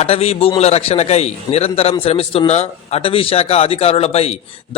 అటవీ భూముల రక్షణకై నిరంతరం శ్రమిస్తున్న అటవీ శాఖ అధికారులపై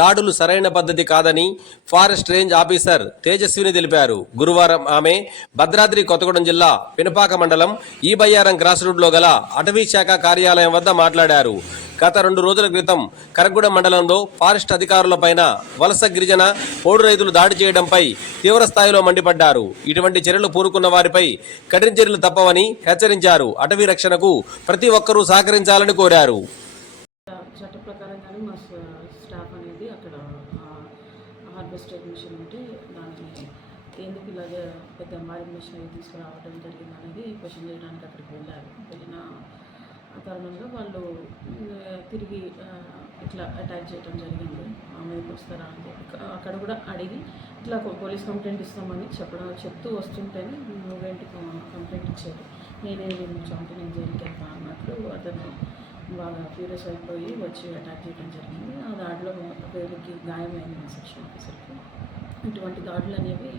దాడులు సరైన పద్ధతి కాదని ఫారెస్ట్ రేంజ్ ఆఫీసర్ తేజస్విని తెలిపారు. గురువారం ఆమె భద్రాద్రి కొత్తగూడెం జిల్లా పినపాక మండలం ఈ బయ్యారం క్రాస్ రోడ్లో గల అటవీ శాఖ కార్యాలయం వద్ద మాట్లాడారు. గత రెండు రోజుల క్రితం కరగూడెం మండలంలో ఫారెస్ట్ అధికారులపైన వలస గిరిజన పోడు రైతులు దాడి చేయడంపై తీవ్ర స్థాయిలో మండిపడ్డారు. ఇటువంటి చర్యలు పూనుకున్న వారిపై కఠిన చర్యలు తప్పవని హెచ్చరించారు. అటవీ రక్షణకు ప్రతి ఒక్కరూ సహకరించాలని కోరారు. చట్ట ప్రకారంగానే మా స్టాఫ్ అనేది అక్కడ హార్వెస్టర్ మిషన్ ఉంటే దాన్ని ఎందుకు ఇలాగ పెద్ద మారింగ్ మిషన్ అవి తీసుకురావడం జరిగింది అనేది క్వశ్చన్ చేయడానికి అక్కడికి వెళ్ళారు. కారణంగా వాళ్ళు తిరిగి ఇట్లా అటాక్ చేయడం జరిగింది. మా మీదకి వస్తారా అని చెప్పి అక్కడ కూడా అడిగి ఇట్లా పోలీస్ కంప్లైంట్ ఇస్తామని చెప్పడం చెప్తూ వస్తుంటేనే నువ్వేంటి కంప్లైంట్ ఇచ్చేది? నేనే నేను చంపి నేను జైలుకి వెళ్తా అన్నట్లు అతను బాగా ఫ్యూరియస్ అయిపోయి వచ్చి అటాక్ చేయడం జరిగింది. ఆ దాడిలో వేలికి గాయమైంది మా సెక్షన్ ఆఫీసర్కి. ఇటువంటి దాడులు అనేవి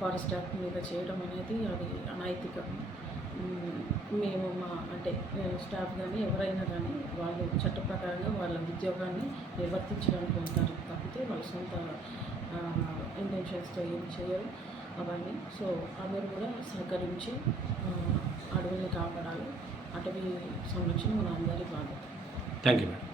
ఫారెస్ట్ యాక్ట్ మీద చేయడం అనేది అది అనైతికం. మేము మా అంటే స్టాఫ్ కానీ ఎవరైనా కానీ వాళ్ళు చట్ట ప్రకారంగా వాళ్ళ ఉద్యోగాన్ని నిర్వర్తించడానికి ఉంటారు తప్పితే వాళ్ళ సొంత ఇంటెన్షన్స్తో ఏం చేయరు అవన్నీ. సో అందరూ కూడా సహకరించి అడవుల్ని కాపాడాలి. అటవీ సంరక్షణ మన అందరి బాధ్యత. Thank you madam